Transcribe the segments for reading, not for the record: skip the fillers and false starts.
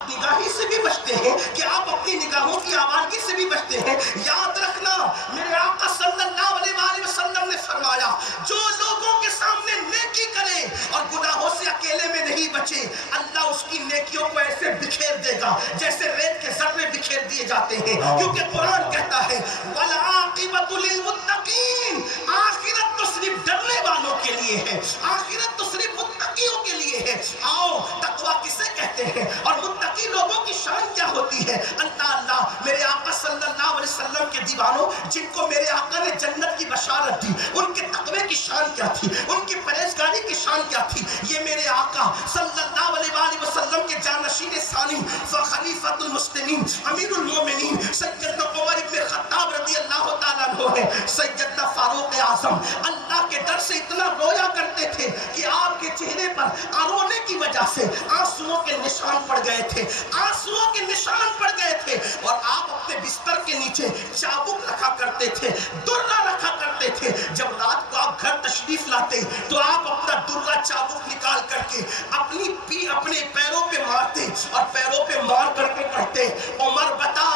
نگاہی سے بھی بچتے ہیں کہ آپ اپنی نگاہوں کی آوارگی سے بھی بچتے ہیں. یاد رکھنا میرے آقا صلی اللہ علیہ وآلہ وسلم نے فرمایا جو لوگوں کے سامنے نیکی کرے اور گناہوں سے اکیلے میں نہیں بچے اللہ اس کی نیکیوں کو ایسے بکھیر دے گا جیسے ریت کے ذرے بکھیر دیے جاتے ہیں. کیونکہ قرآن کہتا ہے وَالْعَاقِبَةُ لِلْمُتَّقِينَ آخرت تو صرف ڈرنے والوں کے لیے ہے, آخرت تو صرف متقیوں کے لیے ہے. آؤ تقویٰ کسے کہتے ہیں اور متقی لوگوں کی شان کیا ہوتی ہے؟ اللہ میرے آقا صلی اللہ علیہ وسلم کے دیوانوں جن کو میرے آقا نے جنت کی بشارت دی ان کے تقوی کی شان کیا تھی, ان کی پرہیزگاری کی شان کیا تھی؟ یہ میرے آقا صلی اللہ علیہ وآلہ وسلم کے جانشین ثانی خلیفۃ المسلمین امیر المومنین سیدنا عمر ابن خطاب رضی اللہ تعالیٰ عنہ ہے. سیدنا فاروق اعظم اللہ کے ڈر سے اتنا رویا کرتے تھے کہ آپ کے چہرے پر رونے کی وجہ سے آنسوؤں کے نشان پڑ گئے تھے, آنسوؤں کے نشان پڑ گئے تھے. اور آپ اپنے بستر کے نیچے چابک رکھا کرتے تھے, درہ رکھا کرتے تھے. جب رات کو آپ گھر تشریف لاتے تو آپ اپنا درہ چابک نکال کر کے اپنے پیروں پہ مارتے اور پیروں پہ مار کر کے کہتے عمر بتا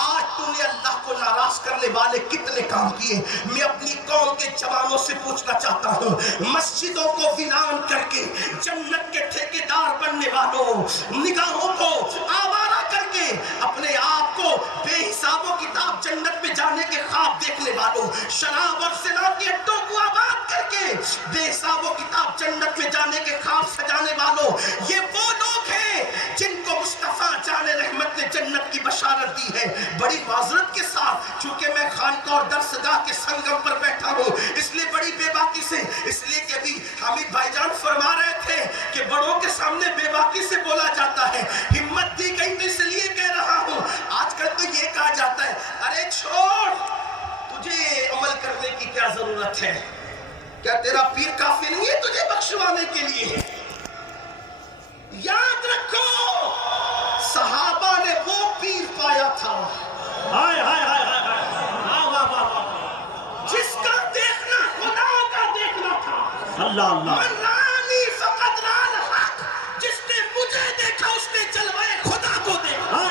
آج تو نے اللہ کو ناراض کرنے والے کتنے کام کیے. میں اپنی قوم کے جوانوں سے پوچھنا چاہتا ہوں مسجدوں کو ویران کر کے جنت کے ٹھیکیدار بننے والوں, نگاہوں کو آوارہ کر کے اپنے آپ کو بے حساب و کتاب جنت میں جانے کے خواب دیکھنے والوں, شراب اور زنا کے اڈوں کو آباد کر کے بے حساب و کتاب جنت میں جانے کے خواب سجانے والوں, یہ وہ لوگ ہیں جن کو مصطفیٰ جان رحمت نے جنت کی بشارت دی ہے. بڑی معذرت کے ساتھ چونکہ میں خانقاہ اور درسگاہ کے سنگم پر بیٹھا ہوں اس لیے بڑی بے باکی سے, اس لیے کہ بھی حمید بھائی جان فرما رہے تھے کہ بڑوں کے سامنے بے باکی سے بولا جاتا ہے, ہمت دی گئی تو اس لیے کہہ رہا ہوں. آج کل تو یہ کہا جاتا ہے ارے چھوڑ تجھے عمل کرنے کی کیا ضرورت ہے, کیا تیرا پیر کافی نہیں ہے تجھے بخشوانے کے لیے؟ یاد رکھو صحابہ نے وہ پیر پایا تھا جس کا دیکھنا خدا کا دیکھنا تھا. من رانی فقط ران حق, جس نے مجھے دیکھا اس نے جلوے خدا کو دیکھا.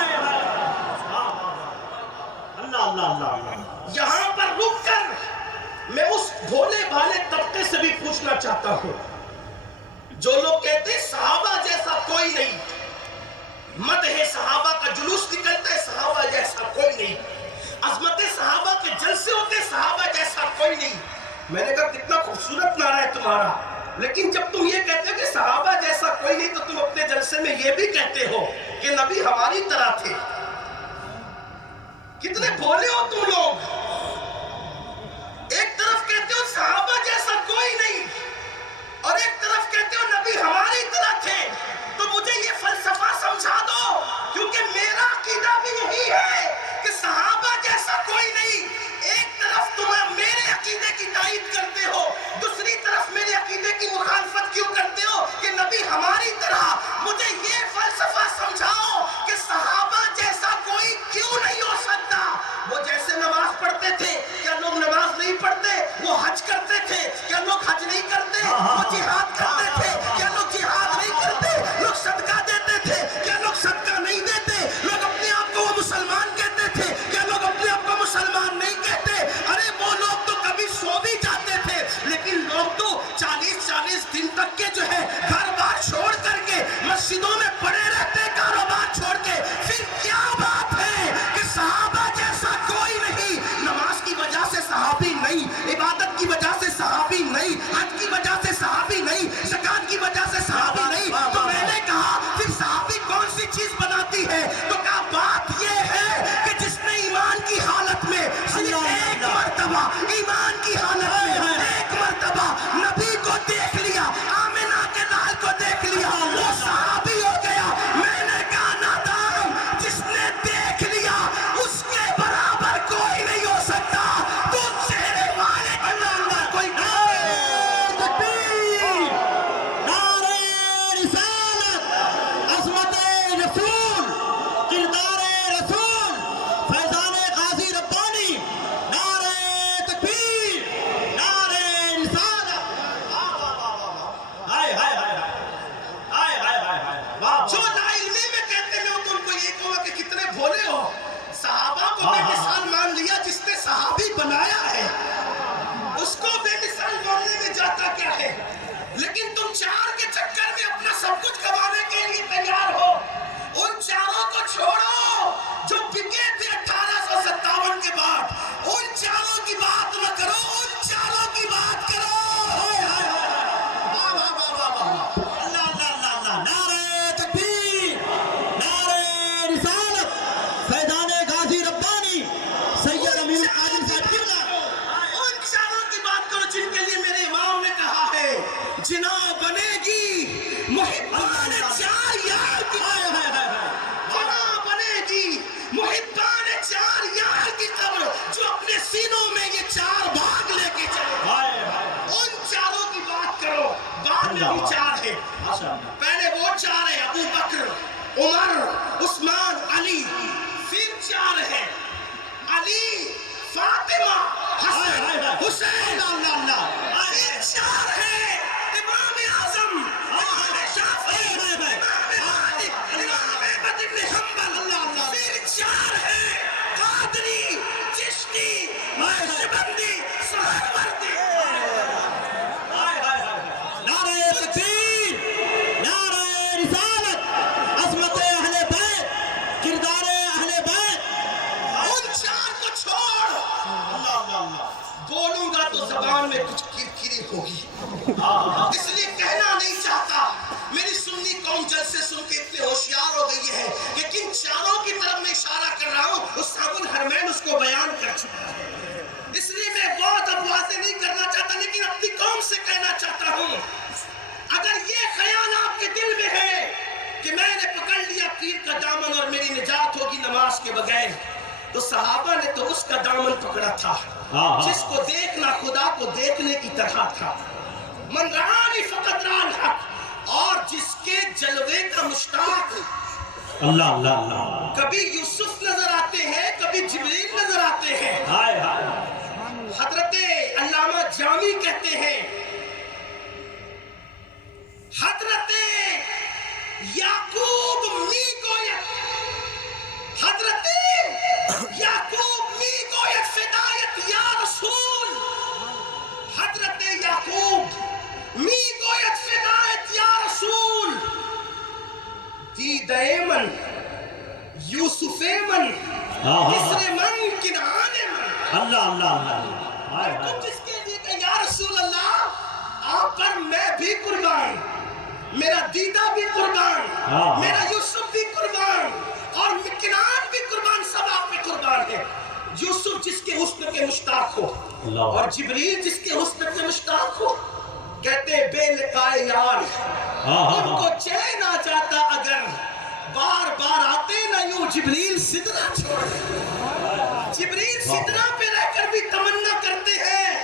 یہاں پر رک کر میں اس بھولے بھالے طبقے سے بھی پوچھنا چاہتا ہوں جو لوگ کہتے ہیں صحابہ جیسا کوئی نہیں, مدح صحابہ کا جلوس نکلتا ہے صحابہ جیسا کوئی نہیں, عظمت صحابہ کے جلسے ہوتے صحابہ جیسا کوئی نہیں. میں نے کہا کتنا خوبصورت نعرہ ہے تمہارا, لیکن جب تم یہ کہتے ہو کہ صحابہ جیسا کوئی نہیں تو تم اپنے جلسے میں یہ بھی کہتے ہو کہ نبی ہماری طرح تھے. کتنے بھولے ہو تم لوگ. ایک طرف کہتے ہو صحابہ جیسا کوئی نہیں اور ایک طرف کہتے ہو نبی ہماری طرح تھے. تو مجھے یہ فلسفہ سمجھا دو, کیونکہ میرا عقیدہ بھی یہی ہے کہ صحابہ جیسا کوئی نہیں. ایک طرف تم میرے عقیدے کی تائید کرتے ہو, دوسری طرف میرے عقیدے کی مخالفت کیوں کرتے ہو کہ نبی ہماری طرح. مجھے یہ فلسفہ سمجھاؤ کہ صحابہ جیسا کوئی کیوں نہیں ہو سکتا. وہ جیسے نماز پڑھتے تھے کیا لوگ نماز نہیں پڑھتے؟ وہ حج کرتے تھے کیا لوگ حج نہیں کرتے؟ وہ جہاد کرتے تھے کیا لوگ جہاد نہیں کرتے؟ لوگ صدقہ دیتے تھے کیا لوگ صدقہ نہیں دیتے؟ لوگ اپنے آپ کو وہ مسلمان کہتے تھے کیا لوگ اپنے آپ کو مسلمان نہیں کہتے؟ ارے وہ لوگ تو کبھی سو بھی جاتے تھے, لیکن لوگ تو 40 دن تک کے جو ہے گھر بار چھوڑ کر کے مسجدوں میں پڑے رہتے, کاروبار چھوڑ کے. پھر کیا بات ہے کہ صحابہ جیسا کوئی نہیں. نماز کی وجہ سے صحابی نہیں, عبادت کی وجہ سے صحابی نہیں, حج کی وجہ سے صحابی نہیں, زکات کی وجہ سے صحابی نہیں. تو میں نے کہا پھر صحابی کون سی چیز بناتی ہے؟ تو کہا بات یہ ہے کہ جس نے ایمان کی حالت میں صرف ایک مرتبہ, ایمان کی حالت میں ایک مرتبہ نبی کو دیکھ لیا, آمنہ کے لال کو دیکھ لیا, وہ صحابی ہو گیا. میں نے کہا نادان, جس نے دیکھ لیا اس کے برابر کوئی نہیں ہو سکتا. تو چہرے والے اللہ کوئی نعرہ رسالت, عظمت رسول کی عثمان، علی، پھر 4 ہے علی، فاطمہ، حسن، حسین، پھر 4 ہے امام اعظم، امام شافعی، امام مالک، امام احمد بن حنبل، پھر 4 ہے قادری، چشتی، نقشبندی، سہروردی۔ نعرہ تکبیر، نعرہ رسالت، عظمت اہل بیت، کردار اہل بیت۔ ان 4 کو چھوڑ، بولوں گا تو زبان میں کچھ کرکری ہوگی، اس لیے کہنا نہیں چاہتا۔ میری سنی قوم جلسے سن کے اتنے ہوشیار ہو گئی ہے کہ کن 4 کی طرف میں اشارہ کر رہا ہوں اصحاب الحرمین اس کو بیان کر چکا ہے، اس لیے میں بہت اب واضح نہیں کرنا چاہتا، لیکن اپنی قوم سے کہنا چاہتا ہوں اگر یہ خیال آپ کے دل میں ہے کہ میں نے پکڑ لیا پیر کا دامن اور میری نجات ہوگی نماز کے بغیر، تو صحابہ نے تو اس کا دامن پکڑا تھا جس کو دیکھنا خدا کو دیکھنے کی طرح تھا، من رآنی فقط رأى الحق، اور جس کے جلوے کا مشتاق اللہ اللہ اللہ، کبھی یوسف نظر آتے ہیں، کبھی جبریل نظر آتے ہیں۔ حضرت علامہ جامی کہتے ہیں حضرت یعقوب می گوید، حضرت یعقوب می گوید فدایت یا رسول، حضرت یعقوب می گوید فدایت یا رسول، دیدہ من یوسف من مصر من کنعان من، اللہ اللہ اللہ، تم جس کے لیے کہ یا رسول اللہ آپ پر میں بھی قربان، میرا دیدہ بھی قربان، میرا یوسف بھی قربان، اور کنعان بھی قربان، سب آپ پہ قربان ہے۔ یوسف جس کے حسن کے مشتاق ہو اور جبریل جس کے حسن کے مشتاق ہو، کہتے ہیں بے لقائے یار ان کو چین آ جاتا اگر بار بار آتے نہ یوں جبریل سدرہ چھوڑ دے۔ جبریل سدرہ پہ رہ کر بھی تمنا کرتے ہیں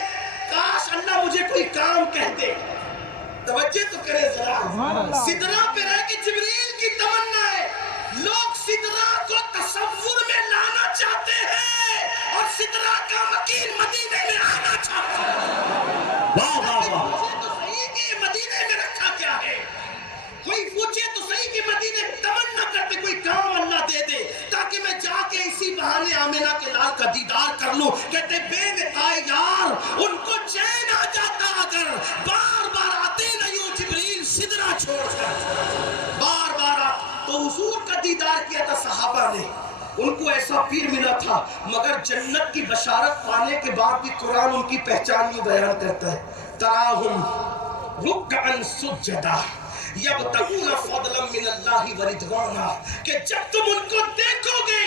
کاش اللہ مجھے کوئی کام کہتے، توجہ تو کرے ذرا، سدرہ پہ رہ کے جبریل کی تمنا ہے، لوگ سدرہ کو تصور میں لانا چاہتے ہیں اور سدرہ کا مکین مدینے میں آنا چاہتا ہے۔ واہ واہ واہ، پوچھے تو صحیح کہ یہ مدینے میں رکھا کیا ہے، کوئی پوچھے تو صحیح کہ مدینے تمنا کرتے کوئی کام اللہ دے دے تاکہ میں جا کے اسی بہانے آمنہ کے لال کا دیدار کر لوں، کہتے بے لقائے یار ان کو چین آ جاتا اگر بار بار آتے نہ یوں جبریل سدرہ چھوڑ کر، بار بار تو حضور کا دیدار کیا تھا صحابہ نے، ان کو ایسا پیر ملا تھا، مگر جنت کی بشارت پانے کے بعد بھی قرآن ان کی پہچان بھی بیان کرتا ہے، تراہم رکعا سجدا یبتغون فضلا من اللہ ورضوانا، کہ جب تم ان کو دیکھو گے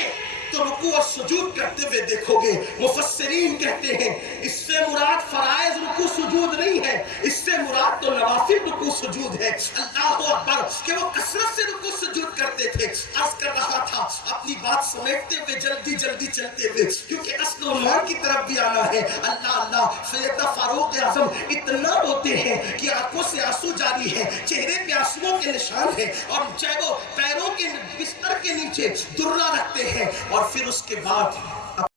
تو رکوع اور سجود کرتے ہوئے دیکھو گے۔ مفسرین کہتے ہیں اس سے مراد فرائض رکوع سجود نہیں ہے، اس سے مراد تو نوافل رکوع سجود ہے۔ اللہ اکبر، کہ وہ کثرت سے رکوع سجود کرتے تھے۔ عرض کر رہا تھا اپنی بات سمیٹتے ہوئے جلدی جلدی چلتے ہوئے، کیونکہ اصل عنوان کی طرف بھی آنا ہے۔ اللہ اللہ، سیدنا فاروق اعظم اتنا روتے ہیں کہ آنکھوں سے آنسو جاری ہے، چہرے پہ آنسوؤں کے نشان ہیں، اور چاہے وہ پیروں کے بستر کے نیچے درہ رکھتے ہیں، اور پھر اس کے بعد